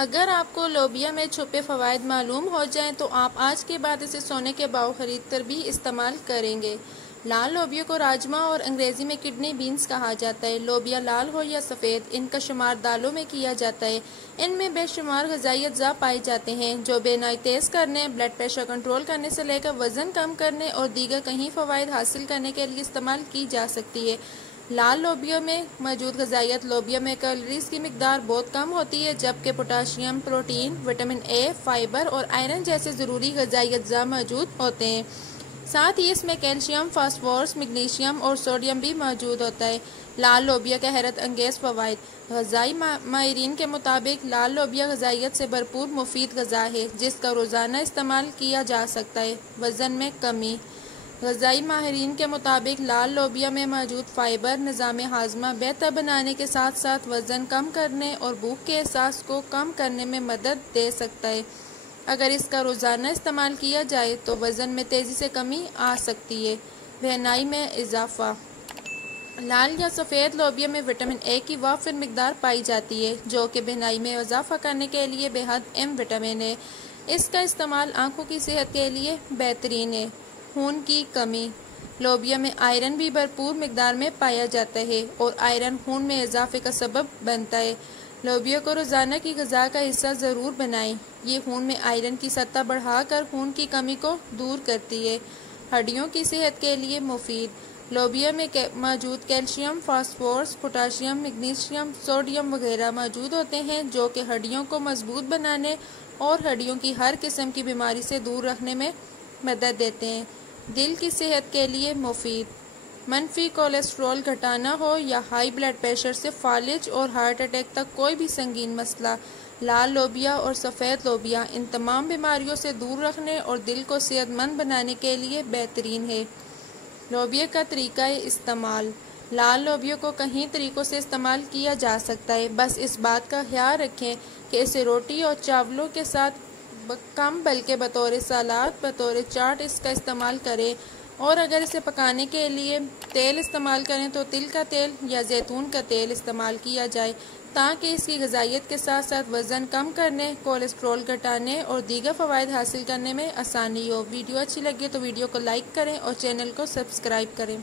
अगर आपको लोबिया में छुपे फ़वाइद मालूम हो जाएं तो आप आज के बाद इसे सोने के भाव खरीद कर भी इस्तेमाल करेंगे। लाल लोबिया को राजमा और अंग्रेज़ी में किडनी बीन्स कहा जाता है। लोबिया लाल हो या सफ़ेद, इनका शुमार दालों में किया जाता है। इनमें बेशुमार ग़िज़ाई अज्जा पाए जाते हैं जो बेनाई तेज़ करने, ब्लड प्रेशर कंट्रोल करने से लेकर वज़न कम करने और दीगर कई फ़वाइद हासिल करने के लिए इस्तेमाल की जा सकती है। लाल लोबिया में मौजूद ग़िज़ाइत लोबिया में कैलोरीज की मिकदार बहुत कम होती है, जबकि potassium, protein, vitamin A, fibre और आयरन जैसे ज़रूरी ग़िज़ाई अज्जा मौजूद होते हैं। साथ ही इसमें कैल्शियम, फास्फोरस, मैग्नीशियम और सोडियम भी मौजूद होता है। लाल लोबिया के हैरत अंगेज़ फ़वाइद। ग़िज़ाई माहिरीन के मुताबिक लाल लोबिया ग़िज़ाइयत से भरपूर मुफीद ग़िज़ा है जिसका रोज़ाना इस्तेमाल किया जा सकता है। वज़न में कमी। ग़िज़ाई माहिरीन के मुताबिक लाल लोबिया में मौजूद फ़ाइबर निज़ाम हाज़मा बेहतर बनाने के साथ साथ वज़न कम करने और भूख के एहसास को कम करने में मदद दे सकता है। अगर इसका रोज़ाना इस्तेमाल किया जाए तो वज़न में तेज़ी से कमी आ सकती है। बहनाई में इजाफ़ा। लाल या सफ़ेद लोबिया में विटामिन ए की वाफिर मिकदार पाई जाती है जो कि बहनाई में इजाफ़ा करने के लिए बेहद अहम विटामिन है। इसका इस्तेमाल आँखों की सेहत के लिए बेहतरीन है। खून की कमी। लोबिया में आयरन भी भरपूर मिकदार में पाया जाता है और आयरन खून में इजाफे का सबब बनता है। लोबिया को रोज़ाना की ग़िज़ा का हिस्सा ज़रूर बनाएं। ये खून में आयरन की सतह बढ़ाकर खून की कमी को दूर करती है। हड्डियों की सेहत के लिए मुफीद। लोबिया में मौजूद calcium, phosphorus, potassium, magnesium, sodium वगैरह मौजूद होते हैं जो कि हड्डियों को मजबूत बनाने और हड्डियों की हर किस्म की बीमारी से दूर रखने में मदद देते हैं। दिल की सेहत के लिए मुफीद। मनफी कोलेस्ट्रॉल घटाना हो या हाई ब्लड प्रेशर से फालिज और हार्ट अटैक तक कोई भी संगीन मसला, लाल लोबिया और सफ़ेद लोबिया इन तमाम बीमारियों से दूर रखने और दिल को सेहतमंद बनाने के लिए बेहतरीन है। लोबिया का तरीका इस्तेमाल। लाल लोबिया को कई तरीक़ों से इस्तेमाल किया जा सकता है, बस इस बात का ख्याल रखें कि इसे रोटी और चावलों के साथ कम बल्कि बतौर सलाद, बतौर चाट इसका इस्तेमाल करें। और अगर इसे पकाने के लिए तेल इस्तेमाल करें तो तिल का तेल या जैतून का तेल इस्तेमाल किया जाए ताकि इसकी ग़िज़ाइयत के साथ साथ वज़न कम करने, कोलेस्ट्रॉल घटाने और दीगर फ़वाइद हासिल करने में आसानी हो। वीडियो अच्छी लगी तो वीडियो को लाइक करें और चैनल को सब्सक्राइब करें।